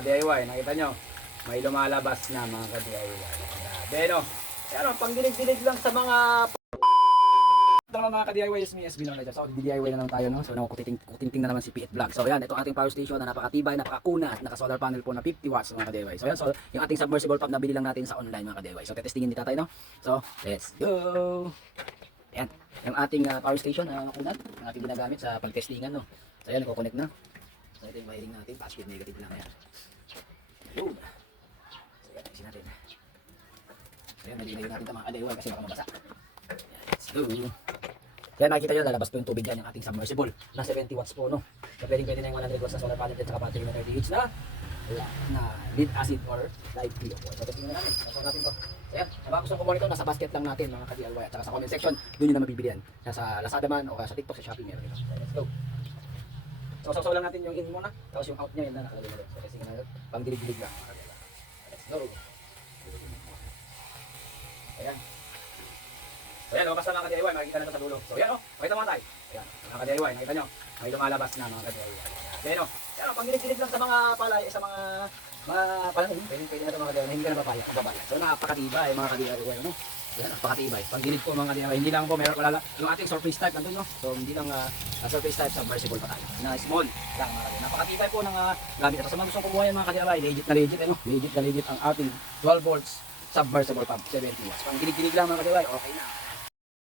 ka-DIY. Nakita nyo, may lumalabas na mga ka-DIY. Then, ano, pangdinig-dinig lang sa mga mga ka-DIY is me, SB lang. So, DIY na naman tayo, no? So, kutinting na naman si PF Vlog. So, yan, ito ating power station na napakatibay, napakauna at naka-solar panel po na 50 watts mga ka-DIY. So, yan, so, yung ating submersible pump nabili lang natin sa online mga ka-DIY. So, testingin ni tatay, no? So, let's go! Yan, yung ating power station na kunat, ang ating ginagamit sa pag-testingan, no? So, yan, nako-connect na. So, ito yung wiring natin, positive, negative lang, yan. Yun. So, yan, isin natin. So, yan, nalilagay natin ito mga ka-DIY kasi baka mabasa. Let's go! Yan, nakikita nyo, lalabas po yung tubig yan, yung ating submersible na 70 watts po, no? So, pwede na yung 100 watts na solar panel at saka battery na 30H na lead acid or live PO po. So, tingnan natin. So, natin to. So, yan. Sa mga gustong kumuha nito, nasa basket lang natin, mga ka-DIY. At saka sa comment section, doon nyo na mabibili yan. Nasa Lazada man o sa TikTok, sa Shopee, meron ito. So, let's go. So, saw lang natin yung in muna. Tapos yung out niya, yun na nakalagay na rin. So, kasi nga, pang dilig-dilig lang, mga ka-DIY. Let's go. Ayan. So yan, basta mga ka-DIY, makikita na ito sa dulo. So yan makita mo tayo. Ayan, mga ka-DIY, nakita nyo, may lumalabas na mga ka-DIY. Then yan pangdinig-dinig lang sa mga palay, sa mga palanggong. Pwede na ito mga ka-DIY, hindi ka na babaya. So napakatibay mga ka-DIY, no? Yan, napakatibay. Pangdinig po mga ka-DIY, hindi lang po, meron wala lang. Yung ating surface type nandun, no? So hindi lang surface type, submersible pa tayo. Na small lang mga ka-DIY. Napakatibay po ng gamit ito. Sa mga gustong kumuha yan mga ka-DIY, legit, ano? Legit ang ating 12 volts submersible pump, 70 watts. Pangdinig-dinig lang mga ka-DIY, okay na.